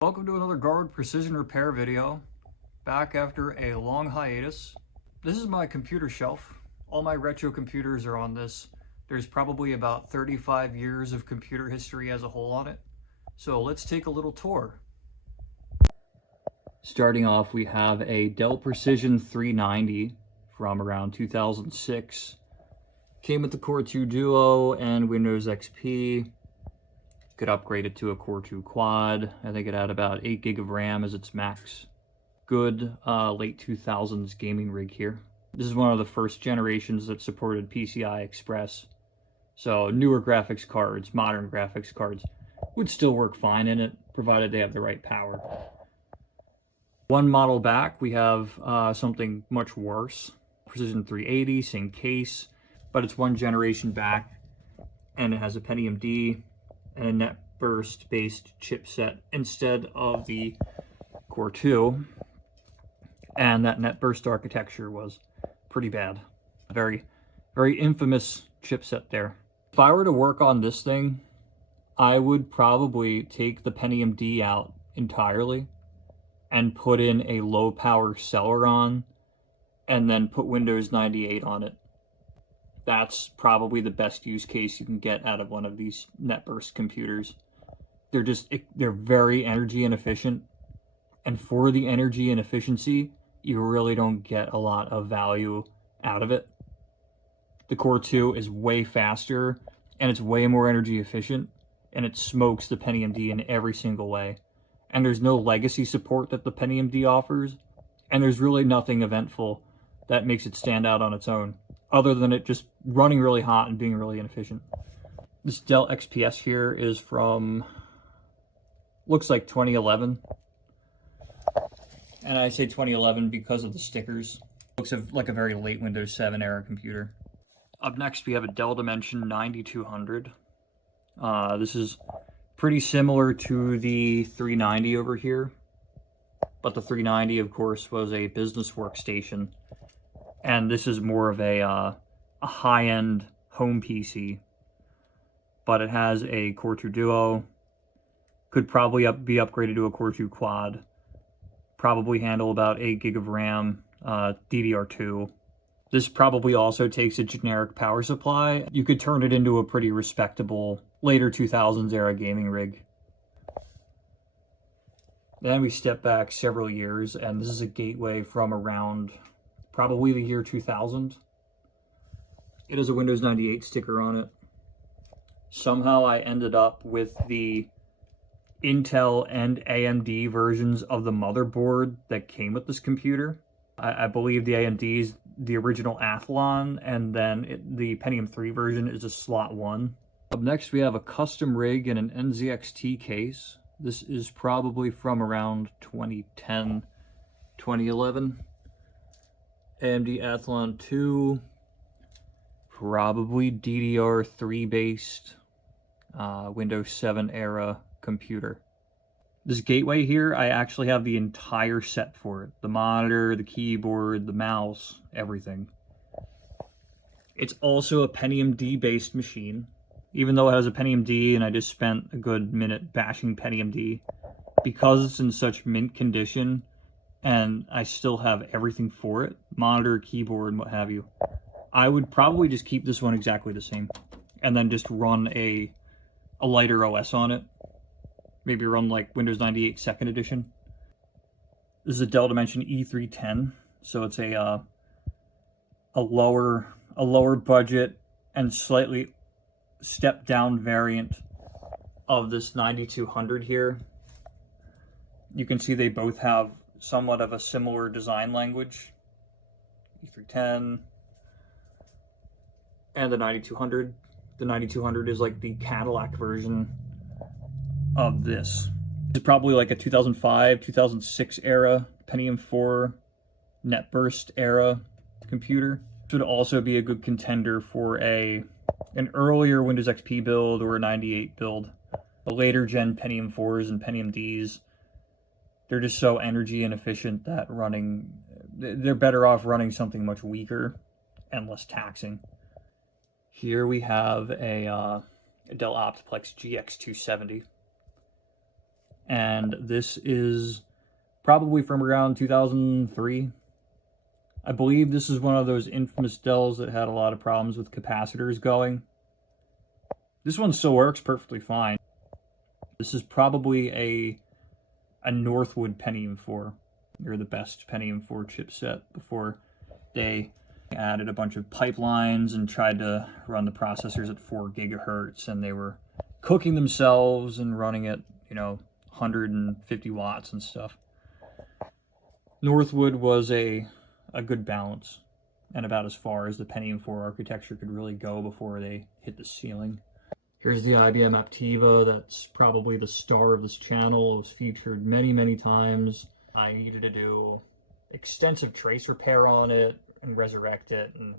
Welcome to another Dell Precision repair video, back after a long hiatus. This is my computer shelf. All my retro computers are on this. There's probably about 35 years of computer history as a whole on it. So let's take a little tour. Starting off, we have a Dell Precision 390 from around 2006. Came with the Core 2 Duo and Windows XP. Could upgrade it to a Core 2 Quad. I think it had about 8 gig of RAM as its max. Good late 2000s gaming rig here. This is one of the first generations that supported PCI Express. So newer graphics cards, modern graphics cards, would still work fine in it, provided they have the right power. One model back, we have something much worse. Precision 380, same case, but it's one generation back, and it has a Pentium D and a net burst based chipset instead of the Core 2, and that net burst architecture was pretty bad. Very infamous chipset there. If I were to work on this thing, I would probably take the Pentium D out entirely and put in a low power Celeron and then put Windows 98 on it. That's probably the best use case you can get out of one of these net burst computers. They're very energy inefficient, and for the energy and efficiency, you really don't get a lot of value out of it. The Core 2 is way faster, and it's way more energy efficient, and it smokes the Pentium D in every single way. And there's no legacy support that the Pentium D offers, and there's really nothing eventful that makes it stand out on its own, other than it just running really hot and being really inefficient. This Dell XPS here is from, looks like 2011. And I say 2011 because of the stickers. Looks like a very late Windows 7 era computer. Up next, we have a Dell Dimension 9200. This is pretty similar to the 390 over here, but the 390, of course, was a business workstation. And this is more of a high-end home PC, but it has a Core 2 Duo, could probably be upgraded to a Core 2 Quad, probably handle about 8 gig of RAM, DDR2. This probably also takes a generic power supply. You could turn it into a pretty respectable later 2000s era gaming rig. Then we step back several years, and this is a Gateway from around probably the year 2000. It has a Windows 98 sticker on it. Somehow I ended up with the Intel and AMD versions of the motherboard that came with this computer. I believe the AMD is the original Athlon, and then the Pentium 3 version is a slot 1. Up next, we have a custom rig in an NZXT case. This is probably from around 2010, 2011. AMD Athlon 2, probably DDR3 based Windows 7 era computer. This Gateway here, I actually have the entire set for it. The monitor, the keyboard, the mouse, everything. It's also a Pentium D based machine. Even though it has a Pentium D and I just spent a good minute bashing Pentium D, because it's in such mint condition, and I still have everything for it, monitor, keyboard, and what have you, I would probably just keep this one exactly the same, and then just run a lighter OS on it. Maybe run like Windows 98 2nd edition. This is a Dell Dimension E310, so it's a lower budget and slightly stepped down variant of this 9200 here. You can see they both have somewhat of a similar design language. E310 and the 9200. The 9200 is like the Cadillac version of this. It's probably like a 2005, 2006 era Pentium 4 net burst era computer. This would also be a good contender for an earlier Windows XP build or a 98 build. The later gen Pentium 4s and Pentium Ds, they're just so energy inefficient that they're better off running something much weaker and less taxing. Here we have a Dell Optiplex GX270. and this is probably from around 2003. I believe this is one of those infamous Dells that had a lot of problems with capacitors going. This one still works perfectly fine. This is probably a Northwood Pentium 4. They're the best Pentium 4 chipset before they added a bunch of pipelines and tried to run the processors at 4 gigahertz, and they were cooking themselves and running at, 150 watts and stuff. Northwood was a good balance, and about as far as the Pentium 4 architecture could really go before they hit the ceiling. Here's the IBM Aptiva. That's probably the star of this channel. It was featured many, many times. I needed to do extensive trace repair on it and resurrect it, and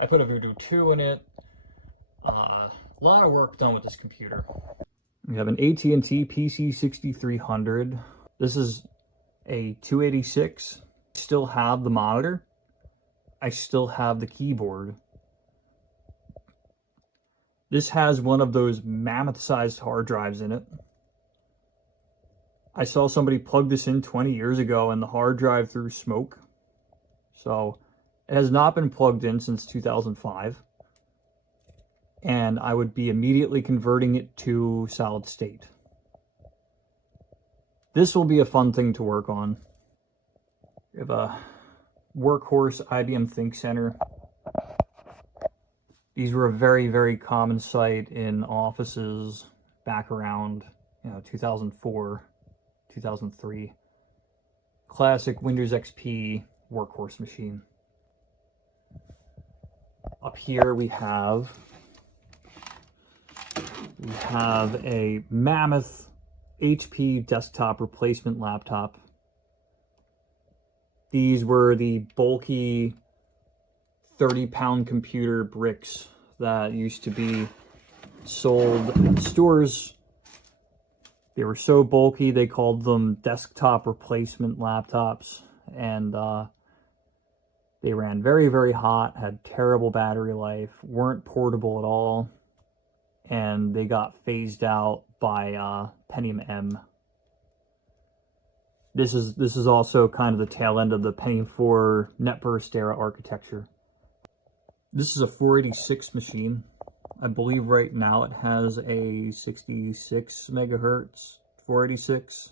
I put a Voodoo 2 in it. A lot of work done with this computer. We have an AT&T PC6300. This is a 286. I still have the monitor. I still have the keyboard. This has one of those mammoth-sized hard drives in it. I saw somebody plug this in 20 years ago and the hard drive threw smoke. So it has not been plugged in since 2005. And I would be immediately converting it to solid state. This will be a fun thing to work on. We have a workhorse IBM ThinkCentre. These were a very, very common sight in offices back around 2004, 2003. Classic Windows XP workhorse machine. Up here we have a mammoth HP desktop replacement laptop. These were the bulky 30-pound computer bricks that used to be sold in stores. They were so bulky they called them desktop replacement laptops, and they ran very, very hot, had terrible battery life, weren't portable at all, and they got phased out by Pentium M. This is also kind of the tail end of the Pentium 4 NetBurst era architecture. This is a 486 machine. I believe right now it has a 66 megahertz 486.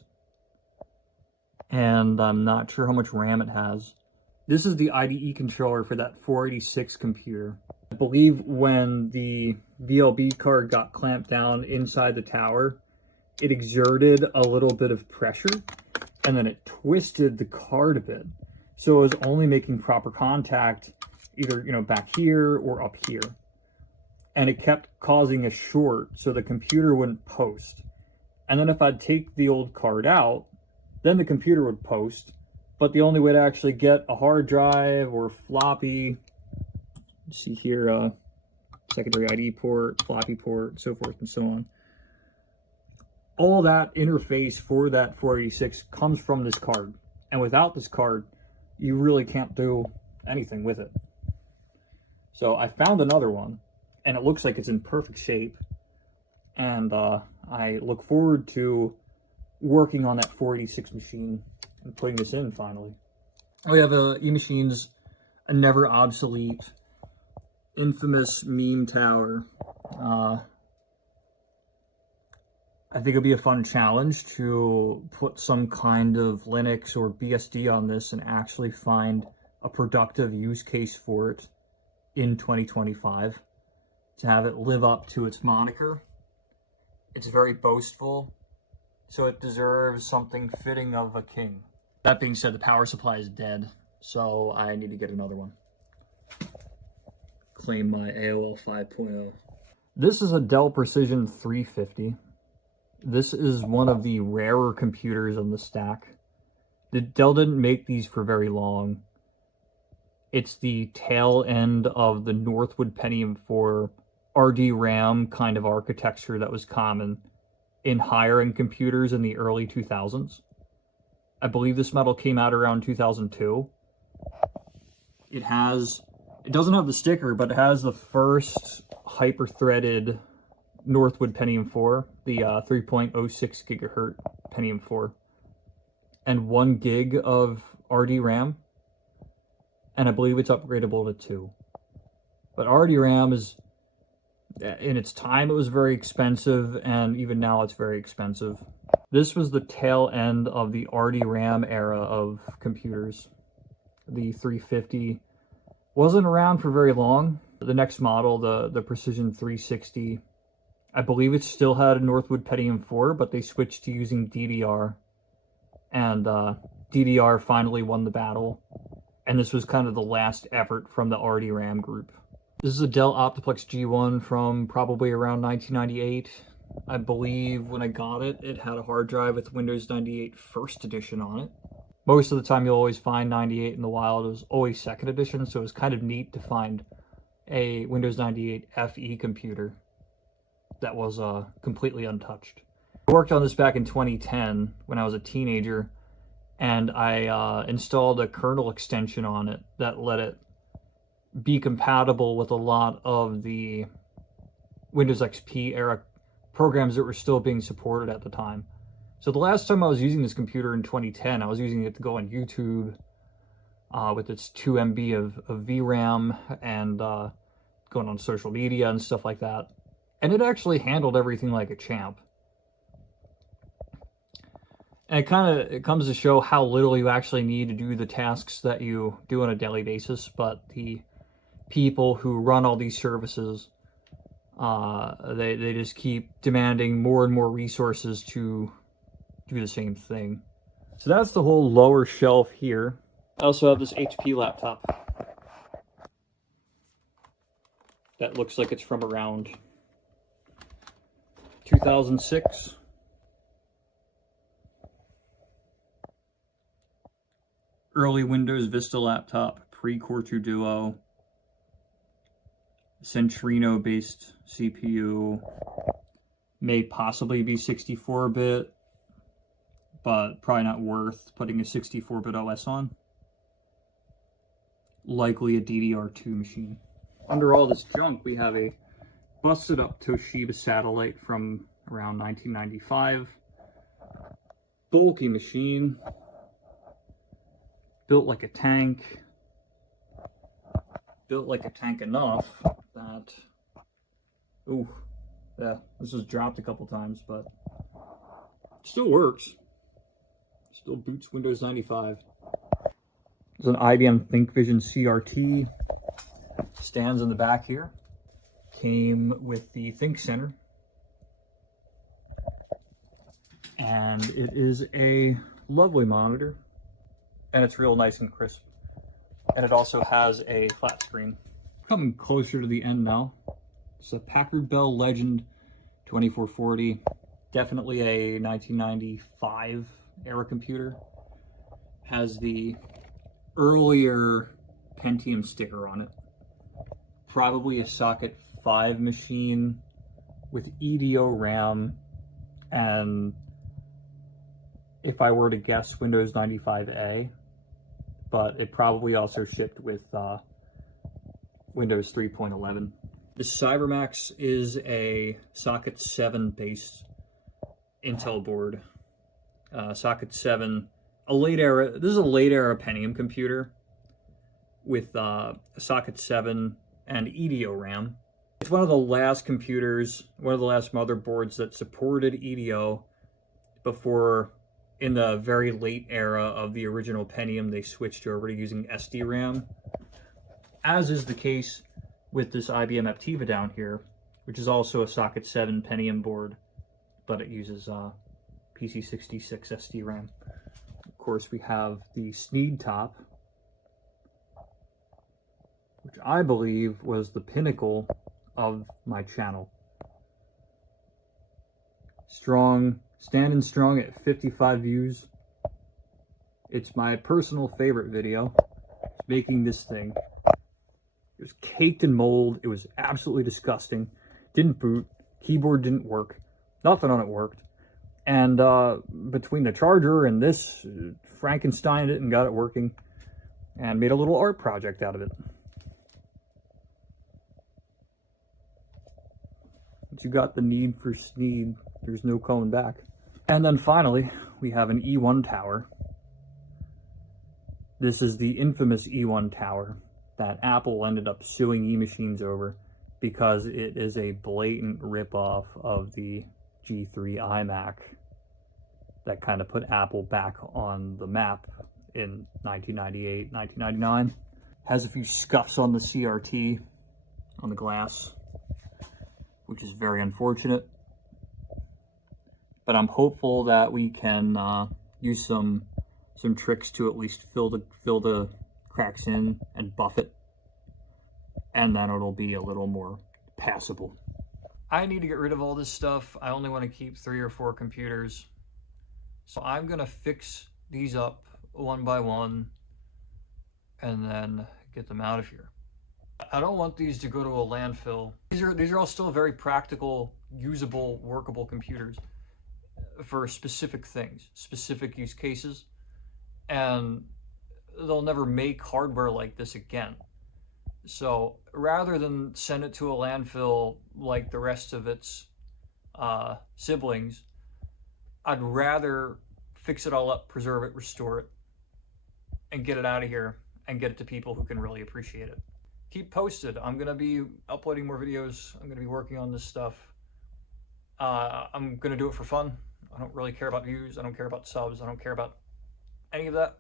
And I'm not sure how much RAM it has. This is the IDE controller for that 486 computer. I believe when the VLB card got clamped down inside the tower, it exerted a little bit of pressure, and then it twisted the card a bit. So it was only making proper contact either, back here or up here. And it kept causing a short, so the computer wouldn't post. And then if I'd take the old card out, then the computer would post, but the only way to actually get a hard drive or floppy, see here, secondary IDE port, floppy port, so forth and so on. All that interface for that 486 comes from this card. And without this card, you really can't do anything with it. So I found another one, and it looks like it's in perfect shape. And I look forward to working on that 486 machine and putting this in finally. We have a eMachines, a never obsolete, infamous meme tower. I think it'll be a fun challenge to put some kind of Linux or BSD on this and actually find a productive use case for it in 2025, to have it live up to its moniker. It's very boastful, so it deserves something fitting of a king. That being said, the power supply is dead, so I need to get another one. Claim my AOL 5.0. This is a Dell Precision 350. This is one of the rarer computers on the stack. Dell didn't make these for very long. It's the tail end of the Northwood Pentium 4 RD RAM kind of architecture that was common in higher-end computers in the early 2000s. I believe this model came out around 2002. It doesn't have the sticker, but it has the first hyper-threaded Northwood Pentium 4. the 3.06 gigahertz Pentium 4, and 1 gig of RD RAM, and I believe it's upgradable to 2. But RD RAM is, in its time, it was very expensive, and even now it's very expensive. This was the tail end of the RD RAM era of computers. The 350 wasn't around for very long. The next model, the Precision 360, I believe it still had a Northwood Pentium 4, but they switched to using DDR. And DDR finally won the battle. And this was kind of the last effort from the RD RAM group. This is a Dell Optiplex G1 from probably around 1998. I believe when I got it, it had a hard drive with Windows 98 First Edition on it. Most of the time you'll always find 98 in the wild. It was always Second Edition, so it was kind of neat to find a Windows 98 FE computer that was completely untouched. I worked on this back in 2010 when I was a teenager, and I installed a kernel extension on it that let it be compatible with a lot of the Windows XP era programs that were still being supported at the time. So the last time I was using this computer in 2010, I was using it to go on YouTube with its 2 MB of VRAM and going on social media and stuff like that. And it actually handled everything like a champ. And it comes to show how little you actually need to do the tasks that you do on a daily basis, but the people who run all these services, they just keep demanding more and more resources to do the same thing. So that's the whole lower shelf here. I also have this HP laptop that looks like it's from around 2006. Early Windows Vista laptop, pre-Core 2 Duo, Centrino based CPU, may possibly be 64-bit, but probably not worth putting a 64-bit OS on. Likely a DDR2 machine. Under all this junk, we have a busted up Toshiba Satellite from around 1995. Bulky machine. Built like a tank. Built like a tank enough that... Ooh, yeah, this was dropped a couple times, but it still works. Still boots Windows 95. There's an IBM ThinkVision CRT. Stands in the back here. Came with the ThinkCentre. And it is a lovely monitor. And it's real nice and crisp. And it also has a flat screen. Coming closer to the end now. It's a Packard Bell Legend 2440. Definitely a 1995 era computer. Has the earlier Pentium sticker on it. Probably a socket 5 machine with EDO RAM, and if I were to guess, Windows 95A, but it probably also shipped with Windows 3.11. The Cybermax is a socket 7 based Intel board. Socket 7, this is a late era Pentium computer with socket 7 and EDO RAM. It's one of the last computers, one of the last motherboards that supported EDO before, in the very late era of the original Pentium, they switched over to using SD-RAM. As is the case with this IBM Aptiva down here, which is also a socket 7 Pentium board, but it uses PC66 SD-RAM. Of course, we have the Sneedtop, which I believe was the pinnacle of my channel. Standing strong at 55 views. It's my personal favorite video. Making this thing. It was caked in mold. It was absolutely disgusting. Didn't boot. Keyboard didn't work. Nothing on it worked. And between the charger and this, Frankensteined it and got it working. And made a little art project out of it. Once you got the need for Sneed, there's no going back. And then finally, we have an eOne tower. This is the infamous eOne tower that Apple ended up suing eMachines over because it is a blatant ripoff of the G3 iMac that kind of put Apple back on the map in 1998, 1999. Has a few scuffs on the CRT, on the glass, which is very unfortunate. But I'm hopeful that we can use some tricks to at least fill the cracks in and buff it, and then it'll be a little more passable. I need to get rid of all this stuff. I only want to keep 3 or 4 computers, so I'm gonna fix these up one by one and then get them out of here. I don't want these to go to a landfill. These are all still very practical, usable, workable computers for specific things, specific use cases, and they'll never make hardware like this again. So rather than send it to a landfill like the rest of its siblings, I'd rather fix it all up, preserve it, restore it, and get it out of here and get it to people who can really appreciate it. Keep posted. I'm going to be uploading more videos. I'm going to be working on this stuff. I'm going to do it for fun. I don't really care about views. I don't care about subs. I don't care about any of that.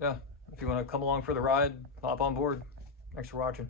Yeah, if you want to come along for the ride, hop on board. Thanks for watching.